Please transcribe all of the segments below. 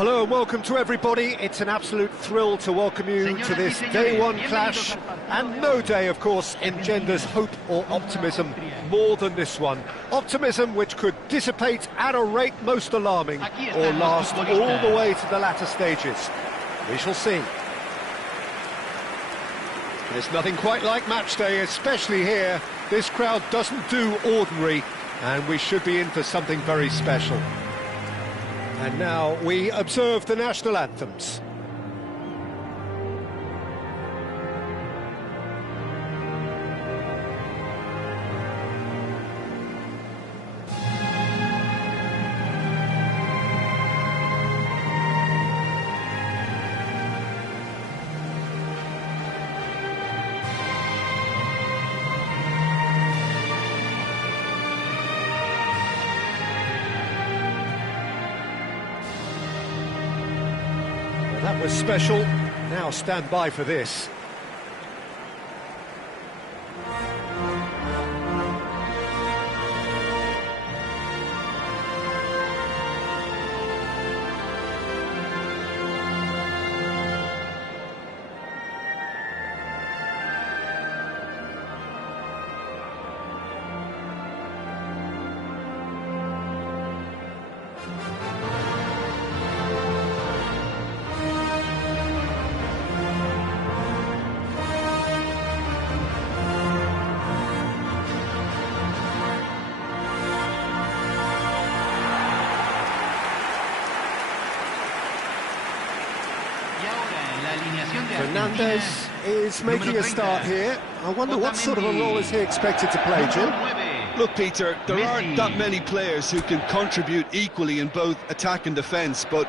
Hello and welcome to everybody. It's an absolute thrill to welcome you to this day one clash, and no day, of course, engenders hope or optimism more than this one. Optimism which could dissipate at a rate most alarming or last all the way to the latter stages. We shall see. There's nothing quite like match day, especially here. This crowd doesn't do ordinary, and we should be in for something very special. And now we observe the national anthems. That was special. Now stand by for this. Fernandez is making a start here. I wonder what sort of a role is he expected to play, Jim? Look, Peter, there aren't that many players who can contribute equally in both attack and defence, but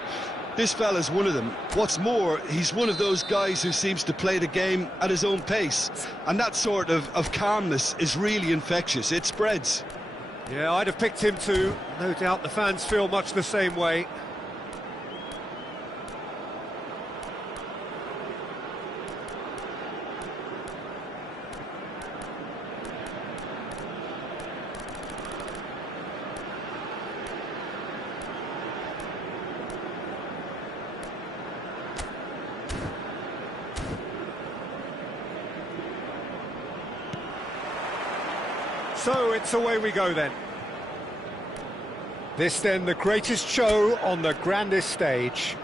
this fella's one of them. What's more, he's one of those guys who seems to play the game at his own pace, and that sort of calmness is really infectious. It spreads. Yeah, I'd have picked him too. No doubt the fans feel much the same way. So it's away we go then. This then the greatest show on the grandest stage.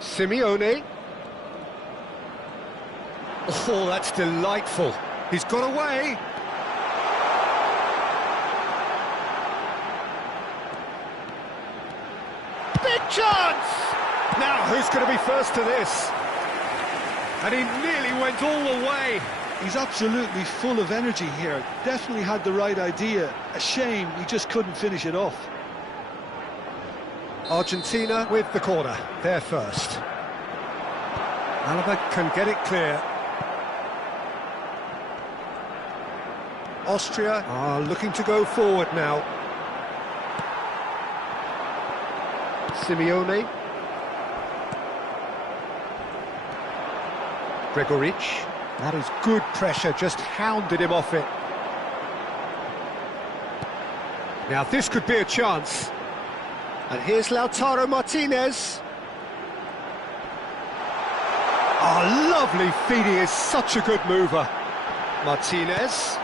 Simeone. Oh, that's delightful. He's got away. Big chance! Now, who's going to be first to this? And he nearly went all the way. He's absolutely full of energy here. Definitely had the right idea. A shame he just couldn't finish it off. Argentina with the corner. They're first. Alaba can get it clear. Austria are looking to go forward now. Simeone. Gregoric, that is good pressure, just hounded him off it. Now this could be a chance. And here's Lautaro Martinez. Oh, lovely feed, he is such a good mover. Martinez.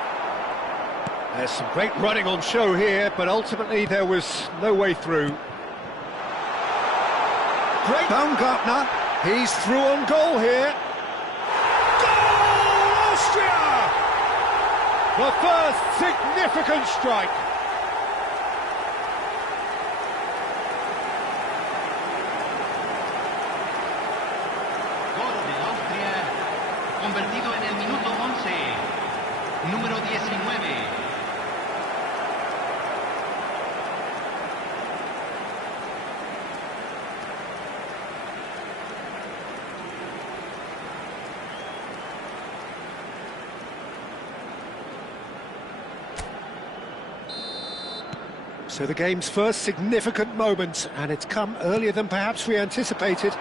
There's some great running on show here, but ultimately there was no way through. Great Baumgartner, he's through on goal here. The first significant strike. Gol de Austria, convertido en el minuto 11, número 19. So the game's first significant moment, and it's come earlier than perhaps we anticipated.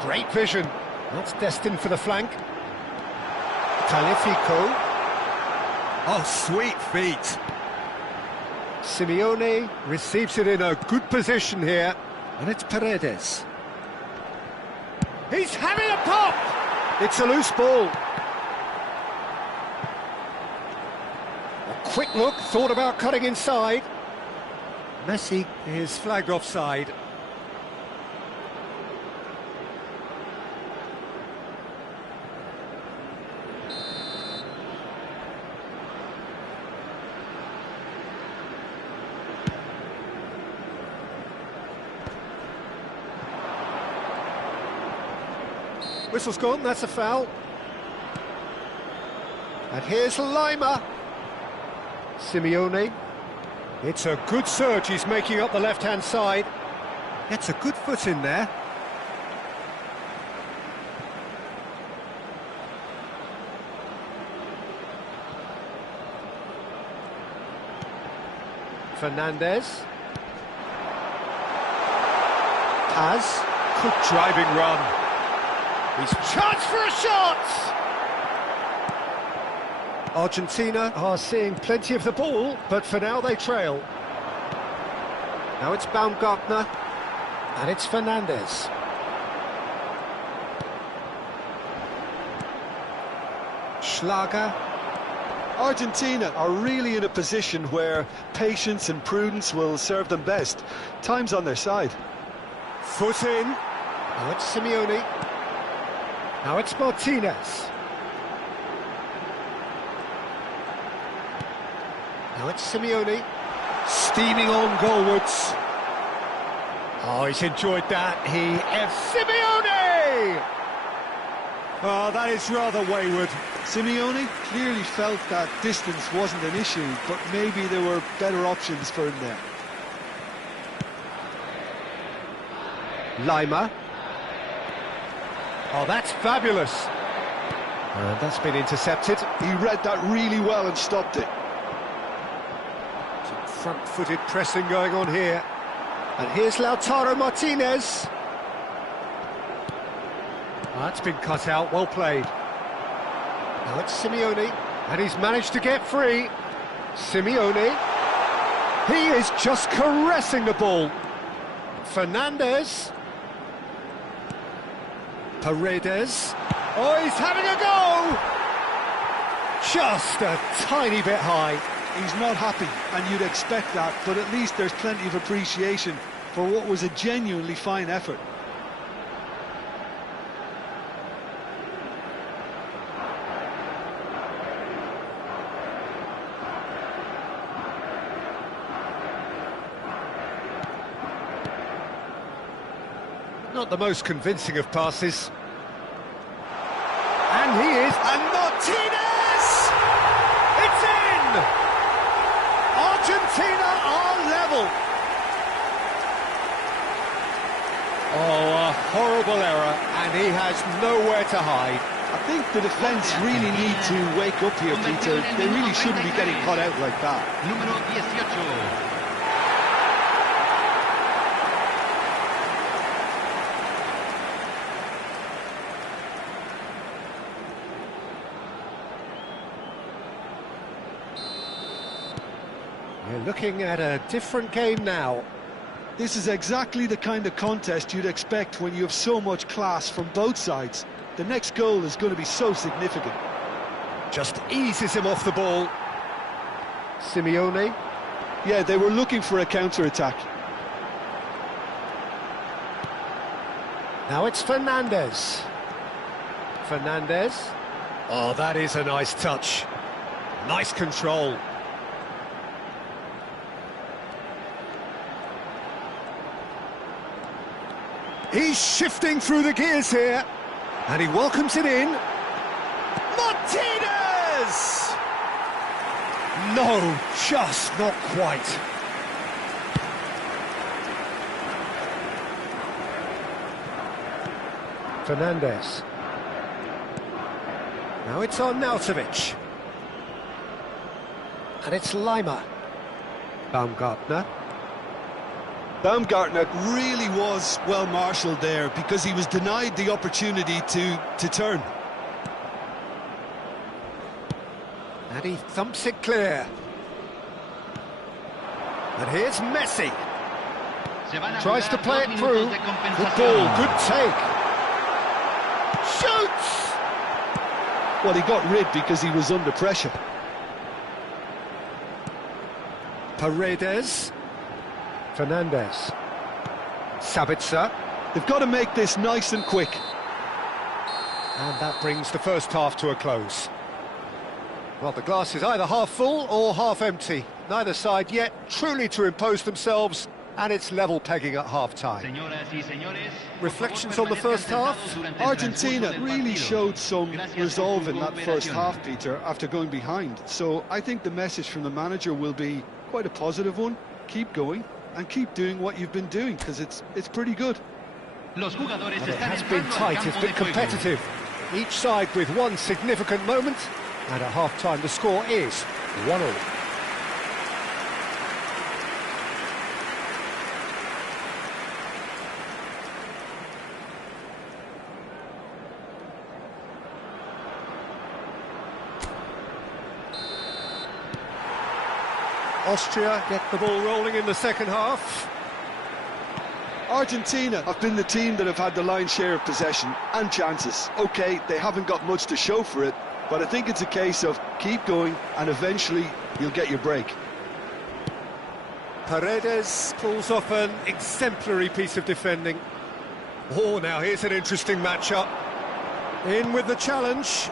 Great vision. That's destined for the flank. Talifico. Oh, sweet feet. Simeone receives it in a good position here. And it's Paredes. He's having a pop! It's a loose ball. A quick look, thought about cutting inside. Messi is flagged offside. Whistle's gone, that's a foul. And here's Lima. Simeone. It's a good surge, he's making up the left-hand side. Gets a good foot in there. Fernandez. Paz. Good driving run. He's chance for a shot! Argentina are seeing plenty of the ball, but for now they trail. Now it's Baumgartner, and it's Fernandez. Schlager. Argentina are really in a position where patience and prudence will serve them best. Time's on their side. Foot in. Now it's Simeone. Now it's Martinez. Now it's Simeone. Steaming on goalwards. Oh, he's enjoyed that. Simeone! Oh, that is rather wayward. Simeone clearly felt that distance wasn't an issue, but maybe there were better options for him there. Lima. Oh, that's fabulous. And that's been intercepted. He read that really well and stopped it. Some front-footed pressing going on here. And here's Lautaro Martinez. Oh, that's been cut out, well played. Now it's Simeone, and he's managed to get free. Simeone. He is just caressing the ball. Fernandez. Paredes. Oh, he's having a go! Just a tiny bit high. He's not happy, and you'd expect that, but at least there's plenty of appreciation for what was a genuinely fine effort. Not the most convincing of passes. And he is... And Martinez! It's in! Argentina are level. Oh, a horrible error, and he has nowhere to hide. I think the defence really need to wake up here, Peter. They really shouldn't be getting caught out like that. Número 18. We're looking at a different game now. This is exactly the kind of contest you'd expect when you have so much class from both sides. The next goal is going to be so significant. Just eases him off the ball. Simeone. Yeah, they were looking for a counter-attack. Now it's Fernandez. Fernandez. Oh, that is a nice touch. Nice control. He's shifting through the gears here, and he welcomes it in. Martinez! No, just not quite. Fernandez. Now it's on Arnautovic. And it's Lima. Baumgartner. Baumgartner really was well marshalled there because he was denied the opportunity to turn. And he thumps it clear. And here's Messi. Tries to play it through. Good ball, good take. Shoots! Well, he got rid because he was under pressure. Paredes. Fernandez. Sabitzer. They've got to make this nice and quick. And that brings the first half to a close. Well, the glass is either half full or half empty. Neither side yet truly to impose themselves, and it's level pegging at half-time. Reflections on the first half? Argentina really showed some resolve in that first half, Peter, after going behind. So I think the message from the manager will be quite a positive one. Keep going and keep doing what you've been doing, because it's pretty good. Well, it has been tight, it's been competitive. Each side with one significant moment, and at half-time the score is 1-1. Austria get the ball rolling in the second half. Argentina have been the team that have had the lion's share of possession and chances. OK, they haven't got much to show for it, but I think it's a case of keep going and eventually you'll get your break. Paredes pulls off an exemplary piece of defending. Oh, now here's an interesting matchup. In with the challenge.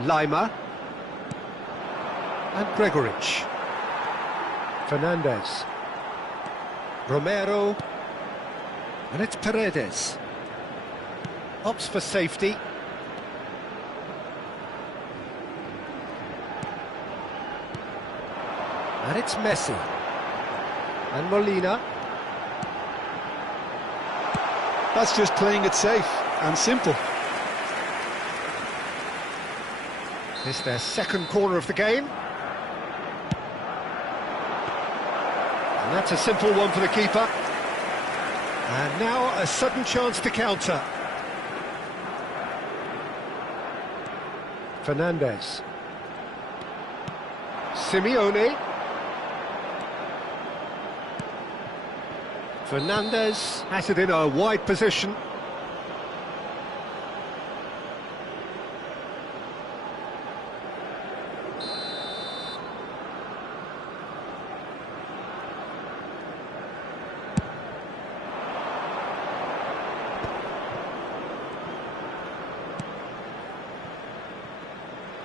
Lima. And Gregoric. Fernandez. Romero. And it's Paredes. Opts for safety. And it's Messi. And Molina. That's just playing it safe and simple. It's their second corner of the game. And that's a simple one for the keeper. And now a sudden chance to counter. Fernandez. Simeone. Fernandez has it in a wide position.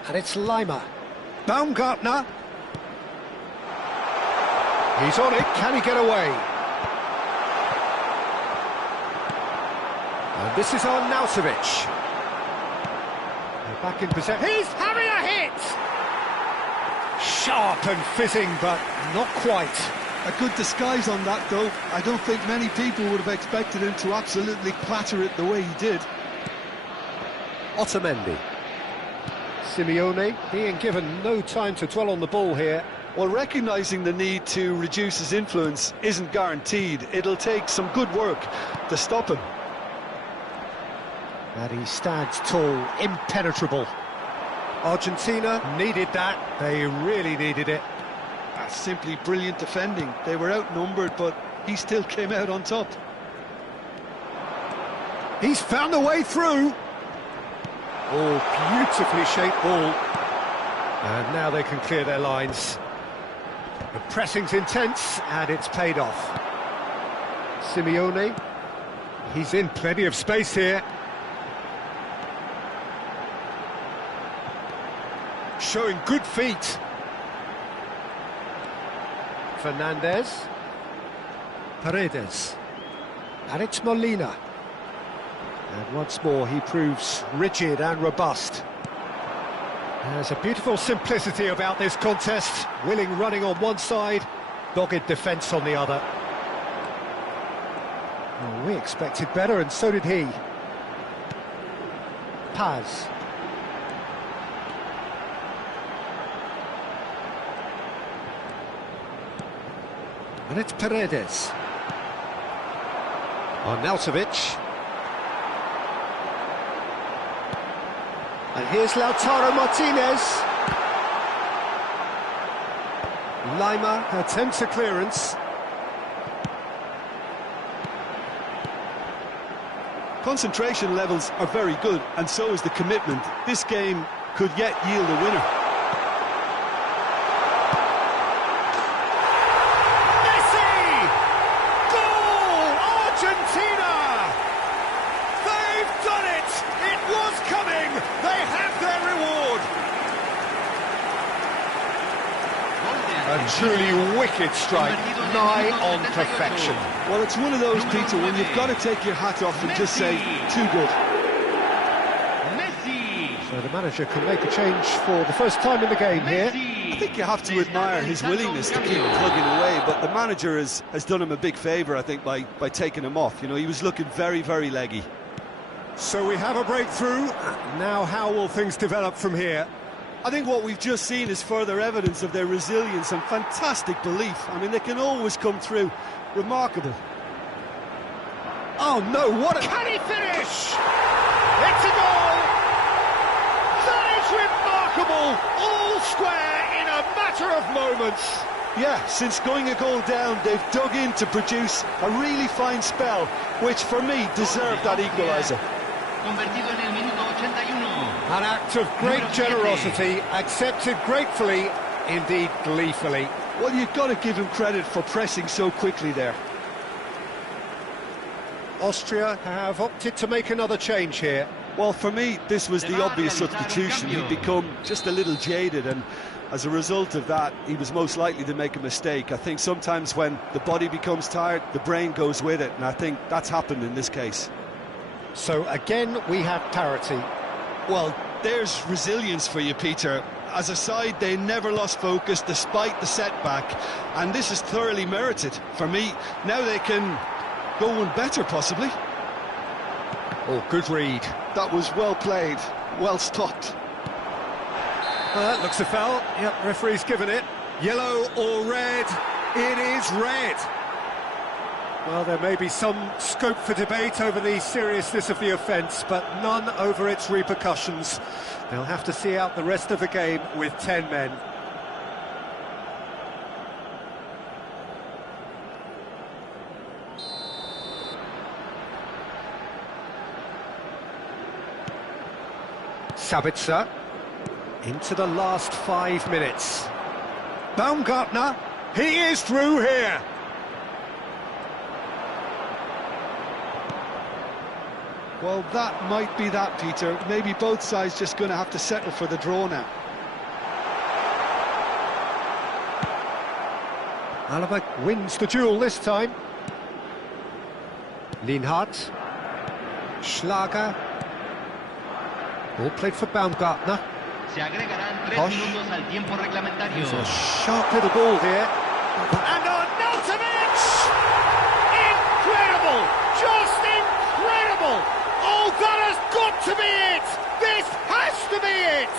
And it's Lima. Baumgartner. He's on it. Can he get away? And this is Arnautovic. They're back in possession. He's having a hit! Sharp and fizzing, but not quite. A good disguise on that, though. I don't think many people would have expected him to absolutely clatter it the way he did. Otamendi. Simeone being given no time to dwell on the ball here. Well, recognising the need to reduce his influence isn't guaranteed. It'll take some good work to stop him. And he stands tall, impenetrable. Argentina needed that. They really needed it. That's simply brilliant defending. They were outnumbered, but he still came out on top. He's found a way through. Oh, beautifully shaped ball. And now they can clear their lines. The pressing's intense, and it's paid off. Simeone. He's in plenty of space here. Showing good feet. Fernandez. Paredes. And it's Molina. And once more he proves rigid and robust. There's a beautiful simplicity about this contest. Willing running on one side, dogged defence on the other. Well, we expected better, and so did he. Paz. And it's Paredes. Arnautovic. And here's Lautaro Martinez. Lima attempts a clearance. Concentration levels are very good, and so is the commitment. This game could yet yield a winner. Messi! Goal! Argentina! They've done it! It was coming! They have their reward! A truly wicked strike, nigh on perfection. Well, it's one of those, Peter, when you've got to take your hat off and just say, too good. So the manager can make a change for the first time in the game here. I think you have to admire his willingness to keep plugging away, but the manager has done him a big favour, I think, by taking him off. You know, he was looking very, very leggy. So we have a breakthrough. Now how will things develop from here? I think what we've just seen is further evidence of their resilience and fantastic belief. I mean, they can always come through. Remarkable. Oh no, what a... Can he finish? It's a goal! That is remarkable! All square in a matter of moments. Yeah, since going a goal down, they've dug in to produce a really fine spell, which for me deserved that equaliser. Convertido en el minuto 81. An act of great generosity, accepted gratefully, indeed gleefully. Well, you've got to give him credit for pressing so quickly there. Austria have opted to make another change here. Well, for me, this was the obvious substitution. He'd become just a little jaded, and as a result of that, he was most likely to make a mistake. I think sometimes when the body becomes tired, the brain goes with it, and I think that's happened in this case. So again, we have parity. Well, there's resilience for you, Peter. As a side, they never lost focus despite the setback, and this is thoroughly merited. For me, now they can go one better, possibly. Oh, good read. That was well played, well stopped. That looks a foul. Yep, referee's given it. Yellow or red? It is red. Well, there may be some scope for debate over the seriousness of the offence, but none over its repercussions. They'll have to see out the rest of the game with 10 men. Sabitzer into the last 5 minutes. Baumgartner, he is through here. Well, that might be that, Peter. Maybe both sides just going to have to settle for the draw now. Alaba wins the duel this time. Lienhardt. Schlager. All played for Baumgartner. Se agregarán 3 Hosh. minutos al tiempo reglamentario. It's a sharp little ball here. And Arnautovic! Incredible! Just incredible! Oh, that has got to be it! This has to be it!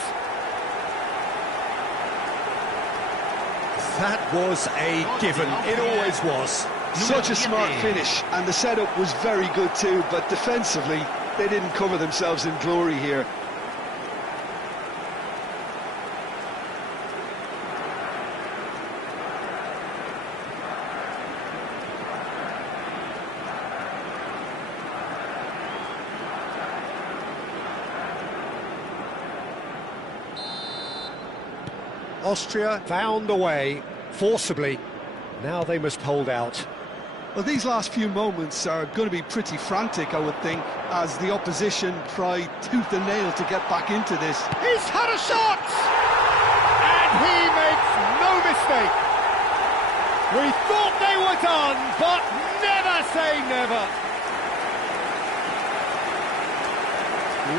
That was a given. It always was. Such a smart finish, and the setup was very good too, but defensively, they didn't cover themselves in glory here. Austria found a way, forcibly. Now they must hold out. Well, these last few moments are going to be pretty frantic, I would think, as the opposition try tooth and nail to get back into this. He's had a shot! And he makes no mistake. We thought they were done, but never say never.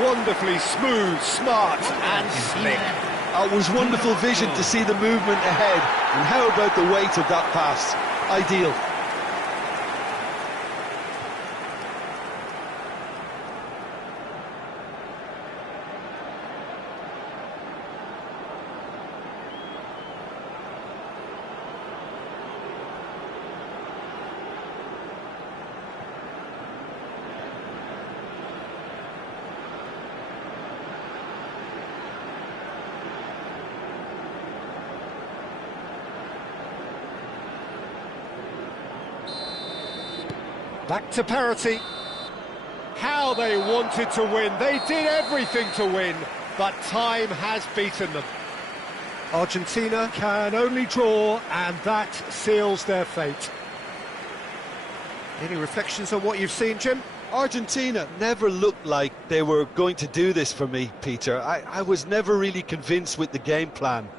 Wonderfully smooth, smart and slick. It was wonderful vision to see the movement ahead, and how about the weight of that pass? Ideal. Back to parity. How they wanted to win. They did everything to win, but time has beaten them. Argentina can only draw, and that seals their fate. Any reflections on what you've seen, Jim? Argentina never looked like they were going to do this for me, Peter. I was never really convinced with the game plan.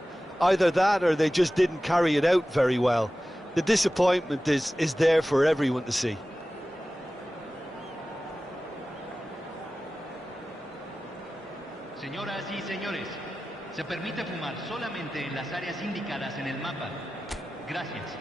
Either that or they just didn't carry it out very well. The disappointment is there for everyone to see. Señoras y señores, se permite fumar solamente en las áreas indicadas en el mapa. Gracias.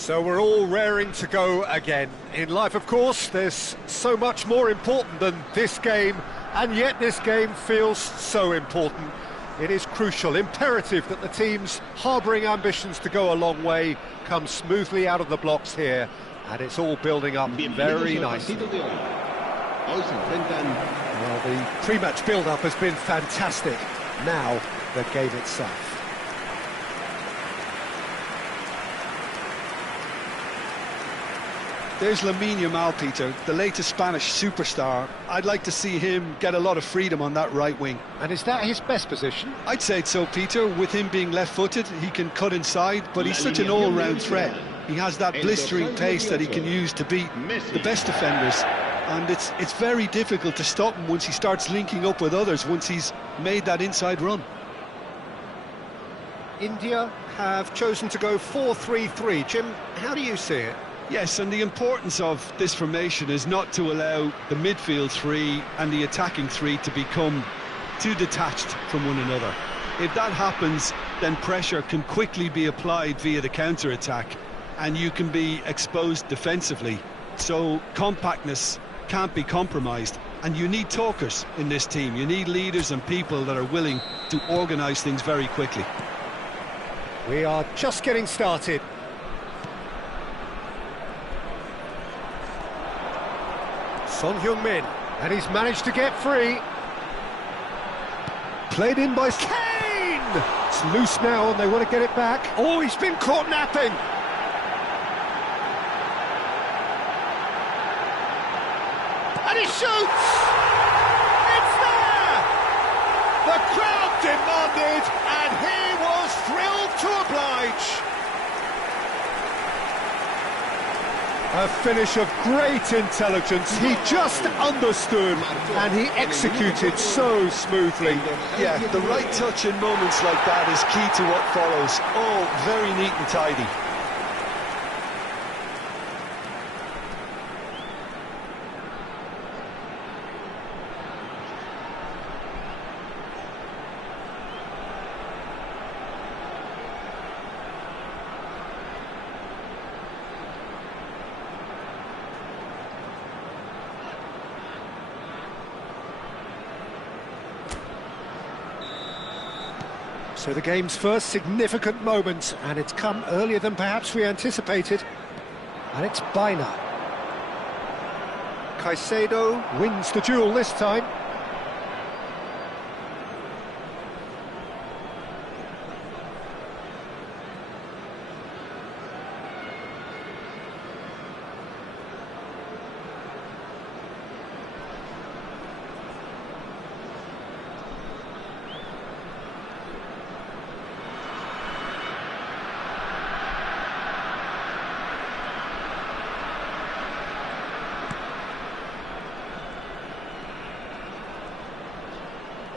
So we're all raring to go again. In life, of course, there's so much more important than this game, and yet this game feels so important. It is crucial, imperative that the teams harbouring ambitions to go a long way come smoothly out of the blocks here, and it's all building up very nicely. Well, the pre-match build-up has been fantastic. Now, the game itself. There's Lamine Yamal, Peter, the latest Spanish superstar. I'd like to see him get a lot of freedom on that right wing. And is that his best position? I'd say so, Peter. With him being left-footed, he can cut inside, but he's such an all-round threat. He has that blistering pace that he can use to beat the best defenders. And it's very difficult to stop him once he starts linking up with others, once he's made that inside run. India have chosen to go 4-3-3. Jim, how do you see it? Yes, and the importance of this formation is not to allow the midfield three and the attacking three to become too detached from one another. If that happens, then pressure can quickly be applied via the counter-attack, and you can be exposed defensively. So compactness can't be compromised, and you need talkers in this team. You need leaders and people that are willing to organise things very quickly. We are just getting started. Son Heung-min, and he's managed to get free. Played in by Kane! It's loose now and they want to get it back. Oh, he's been caught napping! And he shoots! It's there! The crowd demanded, and he was thrilled to oblige. A finish of great intelligence. He just understood and he executed so smoothly. Yeah, the right touch in moments like that is key to what follows. Oh, very neat and tidy. So the game's first significant moment, and it's come earlier than perhaps we anticipated. And it's Baina. Caicedo wins the duel this time.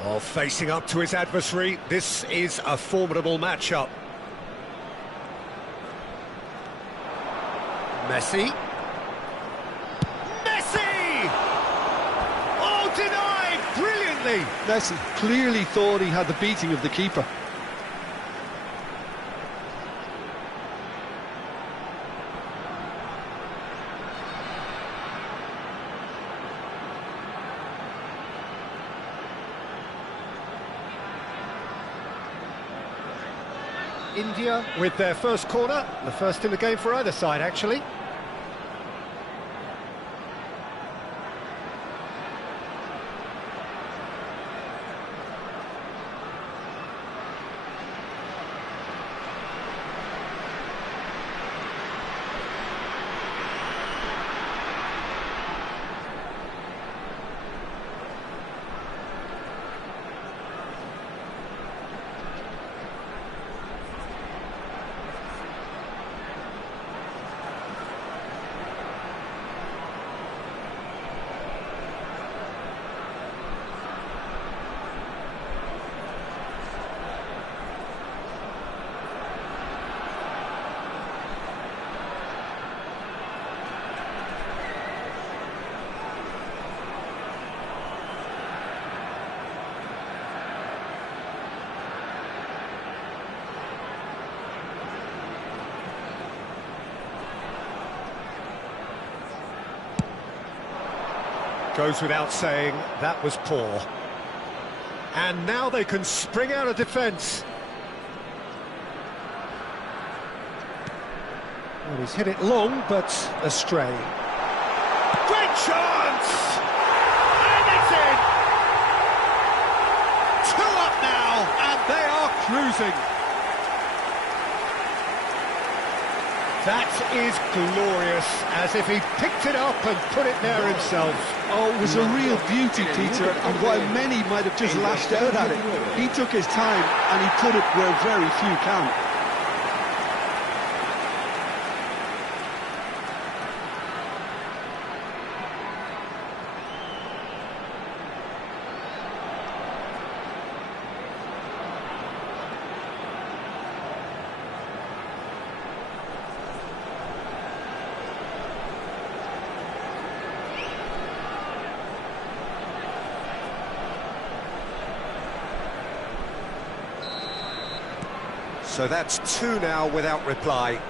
Oh, facing up to his adversary, this is a formidable matchup. Messi. Messi! Oh, denied brilliantly! Messi clearly thought he had the beating of the keeper. India with their first corner, the first in the game for either side, actually. Goes without saying, that was poor. And now they can spring out of defence. Well, he's hit it long, but astray. Great chance! And it's in! 2 up now, and they are cruising. That is glorious, as if he picked it up and put it there himself. Oh, it was a real beauty, Peter, and while many might have just lashed out at it, he took his time and he put it where very few can. So that's 2 now without reply.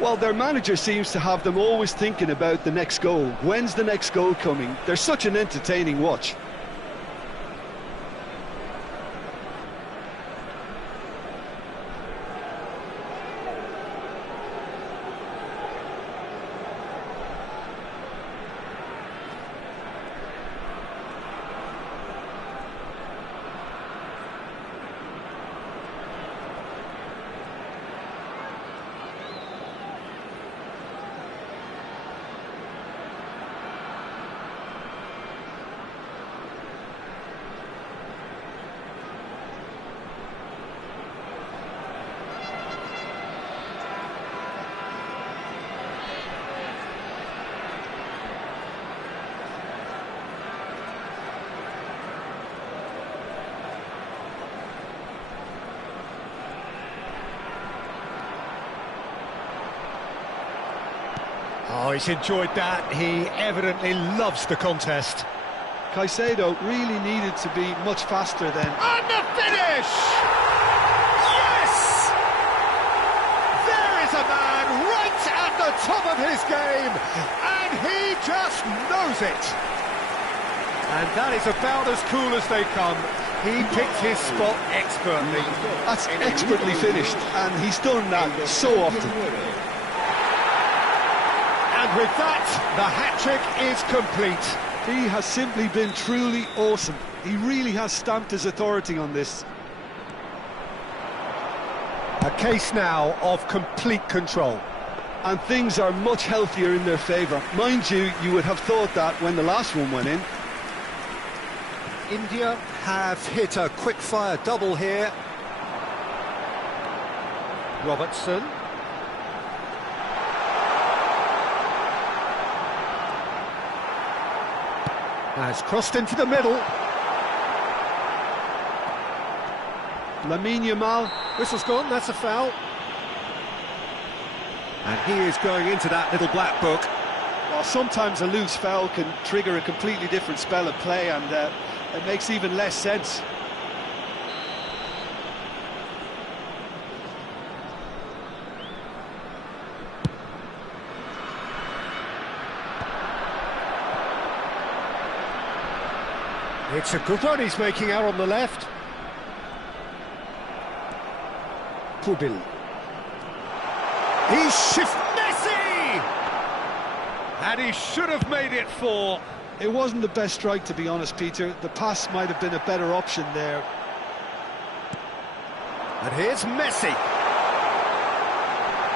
Well, their manager seems to have them always thinking about the next goal. When's the next goal coming? They're such an entertaining watch. Oh, he's enjoyed that. He evidently loves the contest. Caicedo really needed to be much faster then. And the finish! Yes! There is a man right at the top of his game, and he just knows it. And that is about as cool as they come. He picked his spot expertly. That's expertly finished, and he's done that so often. And with that, the hat-trick is complete. He has simply been truly awesome. He really has stamped his authority on this. A case now of complete control. And things are much healthier in their favour. Mind you, you would have thought that when the last one went in. India have hit a quick-fire double here. Robertson. Has crossed into the middle. Lamine Yamal. Whistle's gone, that's a foul. And he is going into that little black book. Well, sometimes a loose foul can trigger a completely different spell of play, and it makes even less sense. It's a good one he's making out on the left. Pubil. He shifts Messi! And he should have made it 4. It wasn't the best strike, to be honest, Peter. The pass might have been a better option there. And here's Messi.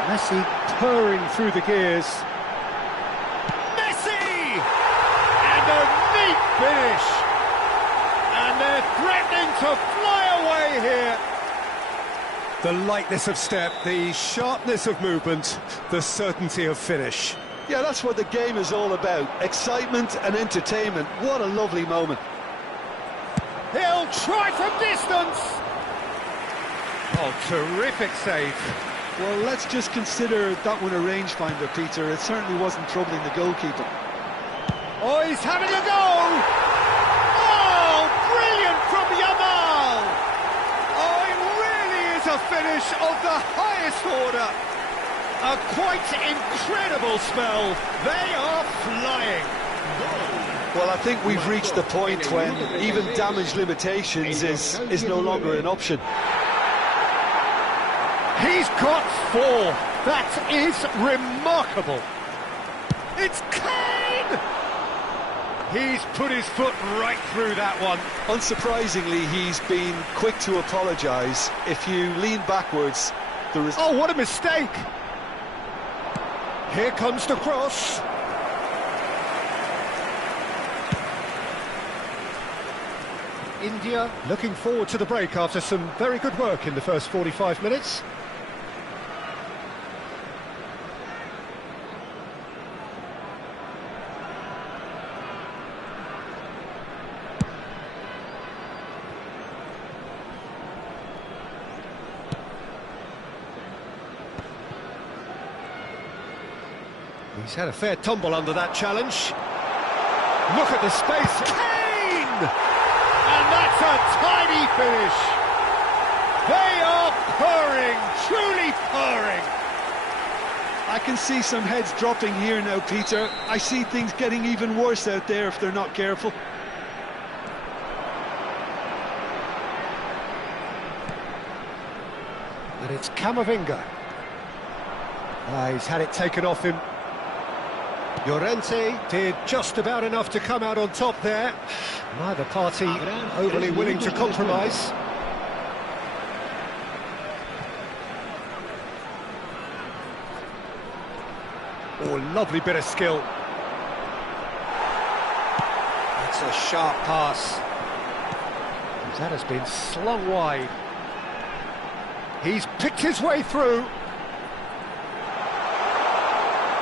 Messi purring through the gears. Messi! And a neat finish. And they're threatening to fly away here. The lightness of step, the sharpness of movement, the certainty of finish. Yeah, that's what the game is all about. Excitement and entertainment. What a lovely moment. He'll try from distance. Oh, terrific save. Well, let's just consider that one a rangefinder, Peter. It certainly wasn't troubling the goalkeeper. Oh, he's having a go! Oh, brilliant from Yamal! Oh, it really is a finish of the highest order. A quite incredible spell. They are flying. Well, I think we've reached the point when even damage limitations is no longer an option. He's got 4. That is remarkable. It's Kane! He's put his foot right through that one. Unsurprisingly, he's been quick to apologise. If you lean backwards, there is... Oh, what a mistake! Here comes the cross. India looking forward to the break after some very good work in the first 45 minutes. He's had a fair tumble under that challenge. Look at the space. Kane! And that's a tidy finish. They are purring, truly purring. I can see some heads dropping here now, Peter. I see things getting even worse out there if they're not careful. And it's Camavinga. He's had it taken off him. Llorente did just about enough to come out on top there. Neither party overly willing to compromise. Oh, lovely bit of skill. That's a sharp pass. That has been slung wide. He's picked his way through.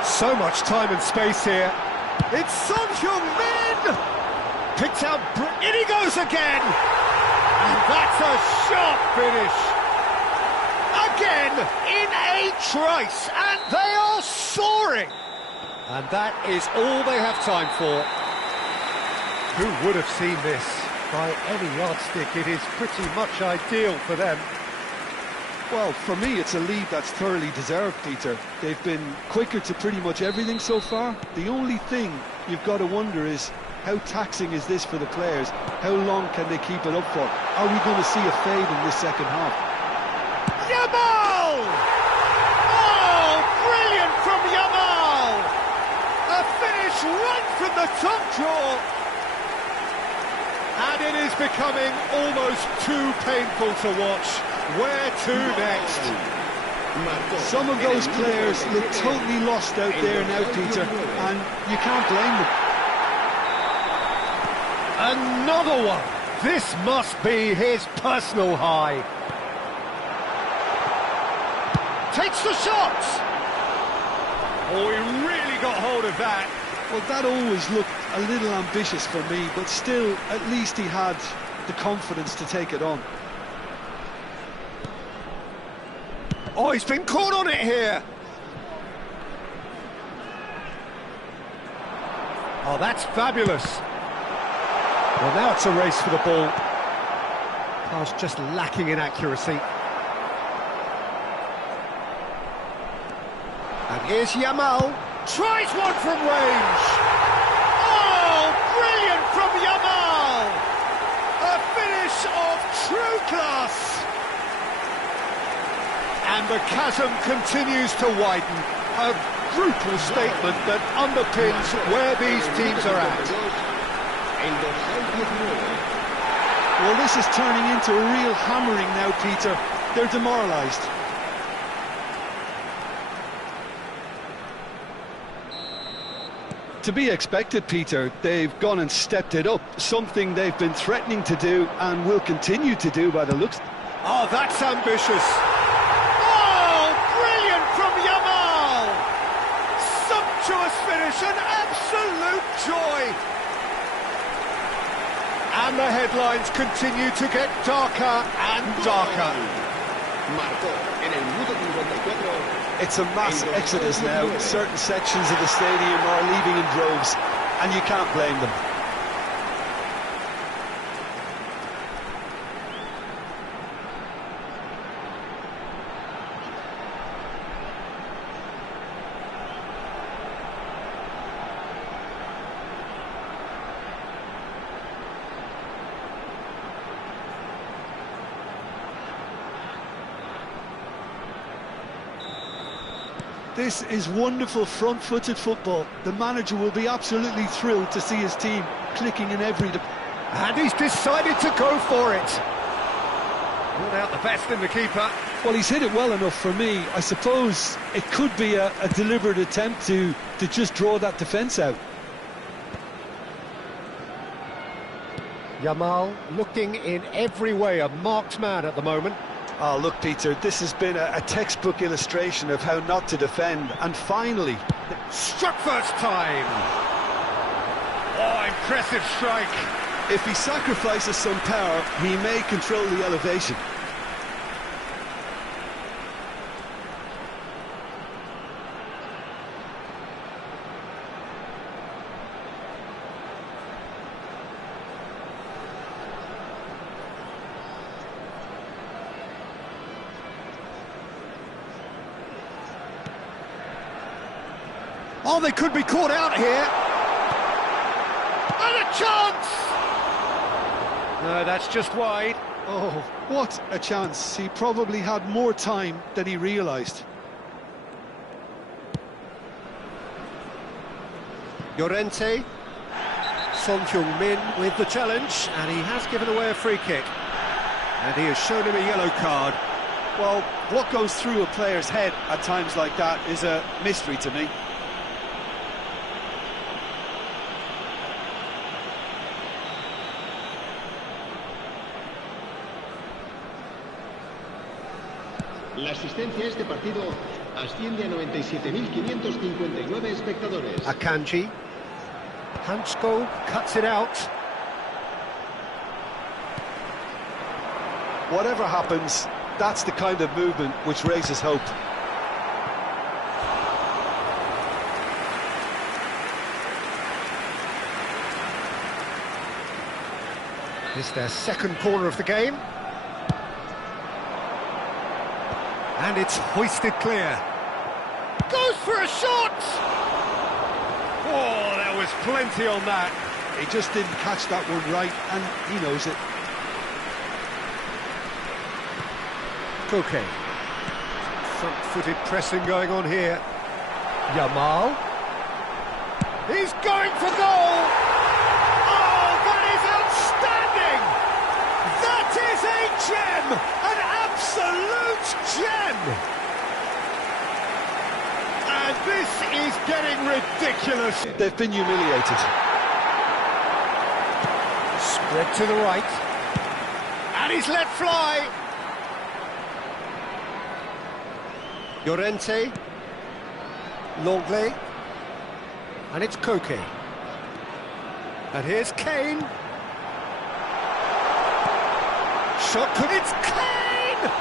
So much time and space here. It's Son Heung-min! Picked out, in he goes again! And that's a sharp finish. Again, in a trice, and they are soaring! And that is all they have time for. Who would have seen this? By any yardstick, it is pretty much ideal for them. Well, for me, it's a lead that's thoroughly deserved, Peter. They've been quicker to pretty much everything so far. The only thing you've got to wonder is, how taxing is this for the players? How long can they keep it up for? Are we going to see a fade in this second half? Yamal! Oh, brilliant from Yamal! A finish right from the top draw. And it is becoming almost too painful to watch. Where to next? Some of those players look totally lost out there now, Peter, and you can't blame them. Another one. This must be his personal high. Takes the shot. Oh, he really got hold of that. Well, that always looked a little ambitious for me, but still, at least he had the confidence to take it on. Oh, he's been caught on it here. Oh, that's fabulous. Well, now it's a race for the ball. Pass just lacking in accuracy. And here's Yamal. Tries one from range. Oh, brilliant from Yamal. A finish of true class. And the chasm continues to widen. A brutal statement that underpins where these teams are at. Well, this is turning into a real hammering now, Peter. They're demoralised. To be expected, Peter. They've gone and stepped it up. Something they've been threatening to do and will continue to do by the looks. Oh, that's ambitious. Finish, an absolute joy. And the headlines continue to get darker and darker. It's a mass exodus now. Certain sections of the stadium are leaving in droves, and you can't blame them. This is wonderful front-footed football. The manager will be absolutely thrilled to see his team clicking in every... And he's decided to go for it. Brought out the best in the keeper. Well, he's hit it well enough for me. I suppose it could be a deliberate attempt to just draw that defence out. Yamal looking in every way a marked man at the moment. Oh, look, Peter, this has been a textbook illustration of how not to defend. And finally... Struck first time! Oh, impressive strike. If he sacrifices some power, he may control the elevation. Oh, they could be caught out here. And a chance! No, that's just wide. Oh, what a chance. He probably had more time than he realised. Llorente. Son Heung-min with the challenge, and he has given away a free kick. And he has shown him a yellow card. Well, what goes through a player's head at times like that is a mystery to me. La asistencia a este partido asciende a 97.559 espectadores. Akanji. Hansko cuts it out. Whatever happens, that's the kind of movement which raises hope. This is their second corner of the game. And it's hoisted clear. Goes for a shot! Oh, there was plenty on that. He just didn't catch that one right, and he knows it. Koke. Front-footed pressing going on here. Yamal. He's going for goal! Oh, that is outstanding! That is a gem! An absolute gem! And this is getting ridiculous. They've been humiliated. Spread to the right. And he's let fly. Llorente. Longley. And it's Koke. And here's Kane. Shot could... It's Kane!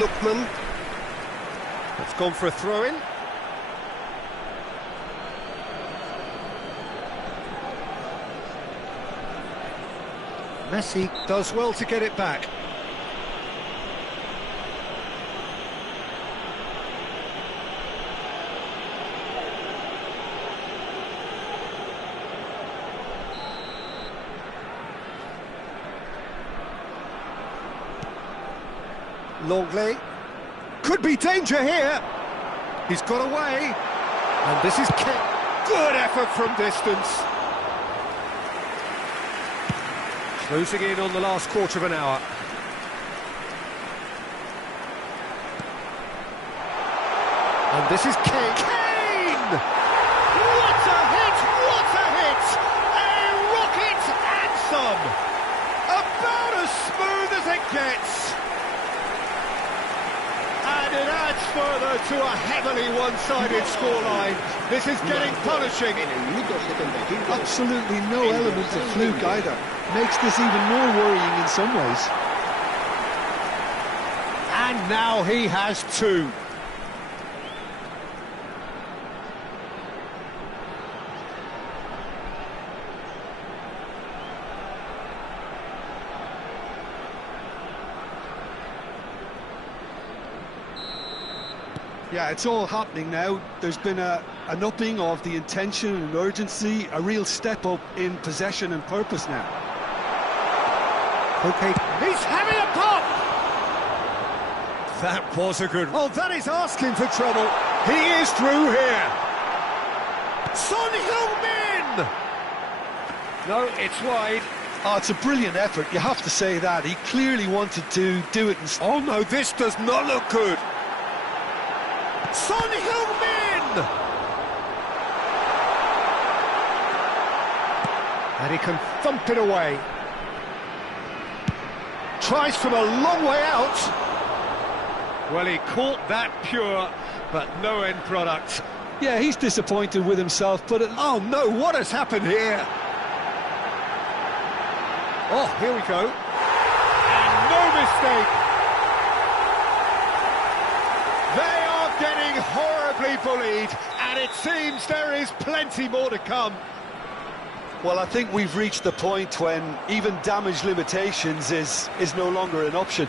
Lookman. That's gone for a throw-in. Messi does well to get it back. Longley. Could be danger here. He's got away. And this is good effort from distance. Closing in on the last quarter of an hour. And this is Kane. Kane! What a hit! What a hit! A rocket anthem! About as smooth as it gets. And it adds further to a heavily one-sided scoreline. This is getting punishing. Absolutely no element of fluke either. Makes this even more worrying in some ways. And now he has two. Yeah, it's all happening now. There's been an upping of the intention and urgency, a real step up in possession and purpose now. Okay, he's having a pop! That was a good... Oh, that is asking for trouble. He is through here. Son Heung-min! No, it's wide. Oh, it's a brilliant effort, you have to say that. He clearly wanted to do it. Oh no, this does not look good. Son Heung-min! And he can thump it away. Tries from a long way out. Well, he caught that pure, but no end product. Yeah, he's disappointed with himself, but... Oh no, what has happened here? Oh, here we go. And no mistake. They are getting horribly bullied, and it seems there is plenty more to come. Well, I think we've reached the point when even damage limitations is no longer an option.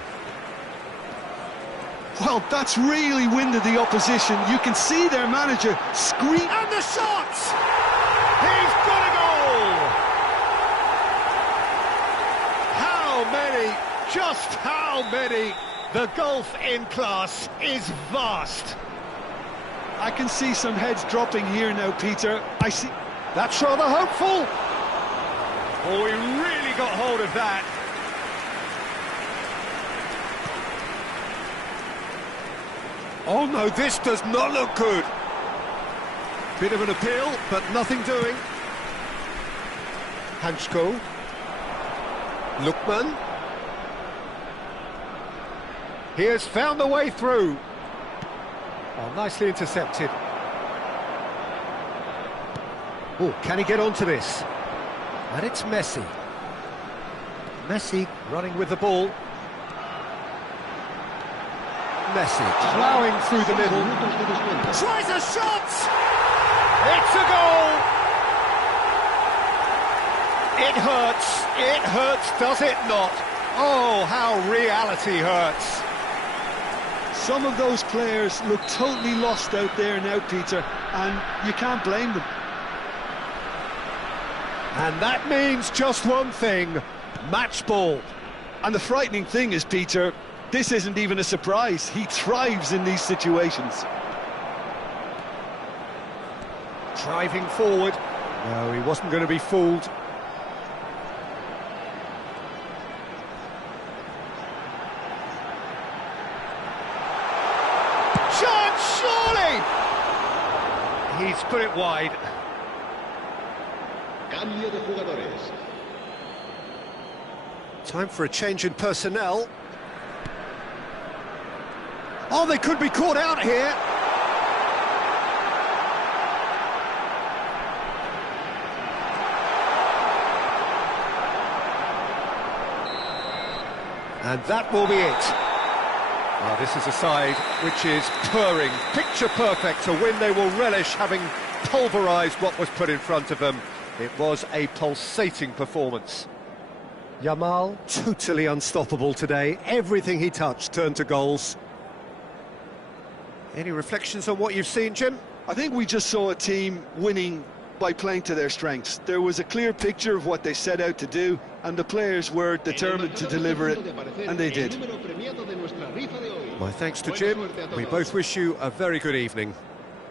Well, that's really winded the opposition. You can see their manager scream. And the shots! He's got a goal! How many? Just how many? The gulf in class is vast. I can see some heads dropping here now, Peter. I see... That's rather hopeful. Oh, he really got hold of that. Oh no, this does not look good. Bit of an appeal, but nothing doing. Hanchko. Lookman. He has found the way through. Oh, nicely intercepted. Oh, can he get onto this? And it's Messi. Messi running with the ball. Messi ploughing through the middle. Tries a shot! It's a goal! It hurts, does it not? Oh, how reality hurts. Some of those players look totally lost out there now, Peter, and you can't blame them. And that means just one thing, match ball. And the frightening thing is, Peter, this isn't even a surprise. He thrives in these situations. Driving forward. No, he wasn't going to be fooled. Chance, surely! He's put it wide. Cambio de jugadores. Time for a change in personnel. Oh, they could be caught out here. And that will be it. Well, this is a side which is purring, picture perfect, a win they will relish, having pulverised what was put in front of them. It was a pulsating performance. Yamal, totally unstoppable today. Everything he touched turned to goals. Any reflections on what you've seen, Jim? I think we just saw a team winning by playing to their strengths. There was a clear picture of what they set out to do, and the players were determined to deliver it, and they did. My thanks to Jim. We both wish you a very good evening.